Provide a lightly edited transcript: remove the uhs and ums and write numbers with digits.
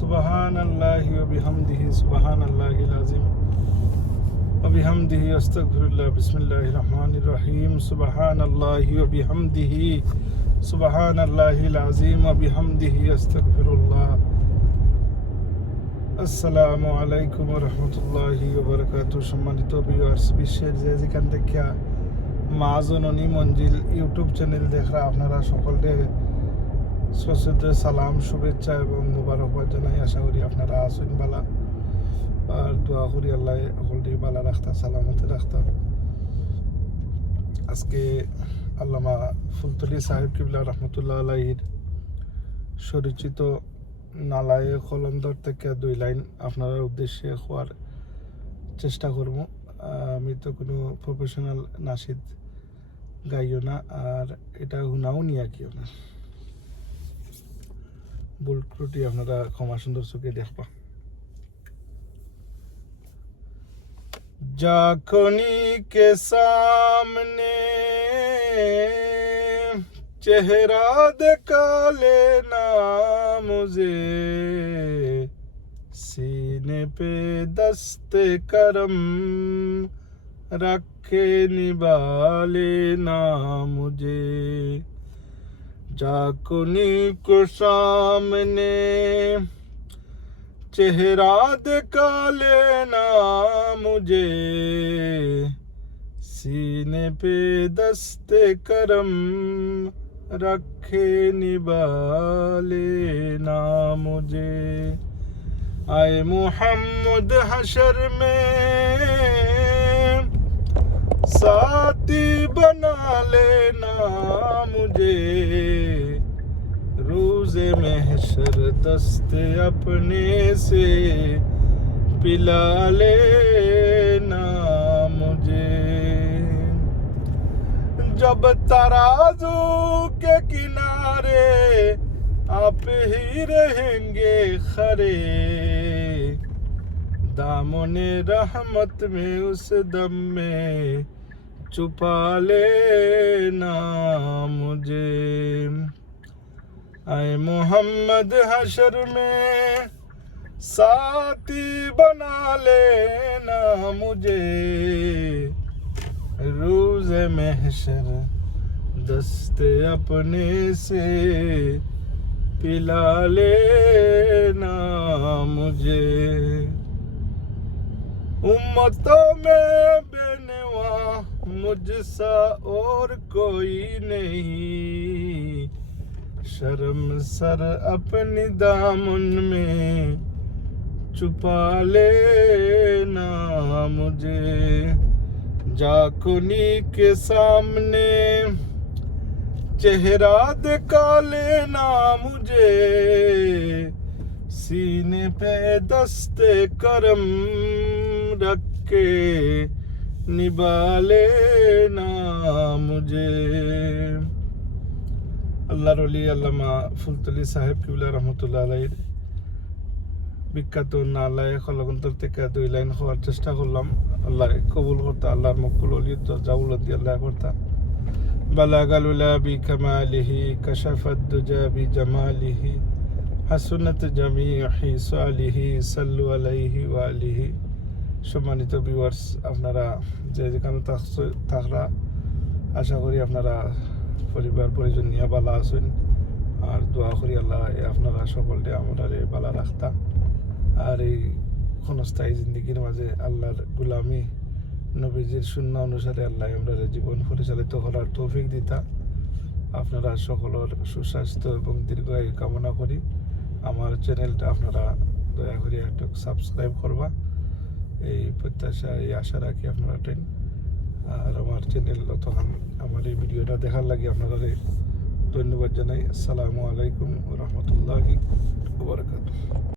সুবহানাল্লাহি ওয়া বিহামদিহি সুবহানাল্লাহিল আযীম ওয়া বিহামদিহি আস্তাগফিরুল্লাহ বিসমিল্লাহির রহমানির রহিম সুবহানাল্লাহি ওয়া বিহামদিহি সুবহানাল্লাহিল আযীম ওয়া বিহামদিহি আস্তাগফিরুল্লাহ। আসসালামু আলাইকুম ওয়া রাহমাতুল্লাহি ওয়া বারাকাতুহু। সম্মানিত ভিউয়ার্স, বিশ্বের যে যেখান থেকে মা জননী মঞ্জিল ইউটিউব চ্যানেল দেখরা আপনারা সকলকে সশ্রদ্ধ সালাম, শুভেচ্ছা এবং মুবারকবাদ জানাই। আশা করি আপনারা আছেন বালা, আর দোয়া করি আল্লাহ সকলকে বালা রাখতা, সালামতে রাখতা। আজকে আল্লামা ফুলতলি সাহেব কিবলা রহমতুল্লাহ আলাইহির সুরচিত নালায়ে কলন্দর থেকে 2 লাইন আপনার উদ্দেশ্যে হওয়ার চেষ্টা করব। আমি তো কোনো প্রফেশনাল নাশিদ গাইও না, আর এটা হুনাও নিয়ে কি না, ভুল ত্রুটি আপনারা ক্ষমা সুন্দর চোখে দেখবা। जाखनी के सामने चेहरा दिखा लेना मुझे, सीने पे दस्ते करम रखे निभा लेना मुझे। जाखनी के सामने चेहरा दिखा लेना मुझे, सीने पे दस्ते करम रखे निभा लेना मुझे। आए मोहम्मद हशर में साथी बना लेना मुझे, रोज़े महशर दस्ते अपने से पिला लेना मुझे। जब तराजू के किनारे आप ही रहेंगे खरे, दामने रहमत में उस दम में छुपा लेना मुझे। आए मोहम्मद हशर में साथी बना लेना मुझे, रोज़े महशर दस्ते अपने से पिला लेना मुझे। उम्मतों में बेनवा मुझसा और कोई नहीं, शर्म सर अपनी दामन में छुपा लेना मुझे। जाकुनी के सामने चेहरा दिखा लेना मुझे, सीने पे दस्ते करम रख के निभा लेना मुझे। আল্লাহর ওলি আল্লামা ফুলতলি সাহেব কিবলা রহমতুল্লাহ আলাইহির বিখ্যাত নালায়ে কলন্দর থেকে 2 লাইন হওয়ার চেষ্টা করলাম। আল্লাহ কবুল করতা, আল্লাহর মকবুল ওলি জাউল দি আল্লাহ করতা। বালাগাল উলা বি কামালিহি কাশাফাদ দুজা বি জামালিহি হাসুনাত জামিহি সালিহি সাল্লু আলাইহি ওয়া আলিহি। সম্মানিত ভিউয়ার্স, আপনারা যে যেখানে থাকরা আশা করি আপনারা পরিবার পরিজন নিয়ে বালা আছেন, আর দোয়া করি আল্লাহ আপনারা সকলকে আমরা বালা রাখতা, আর এই ক্ষণস্থায়ী জিন্দগির মাঝে আল্লাহর গুলামি নবীজির সুন্নাহ অনুসারে আল্লাহ আমরা জীবন পরিচালিত করার তৌফিক দিতা। আপনারা সকলের সুস্বাস্থ্য এবং দীর্ঘায়ু কামনা করি। আমার চ্যানেলটা আপনারা দয়া করে একটু সাবস্ক্রাইব করবা, এই প্রত্যাশা, এই আশা রাখি আপনারা টেন। আর আমার চ্যানেল তখন আমার এই ভিডিওটা দেখার লাগে আপনারা ধন্যবাদ জানাই। আসসালামু আলাইকুম ওয়া রাহমাতুল্লাহি ওয়া বারাকাতুহু।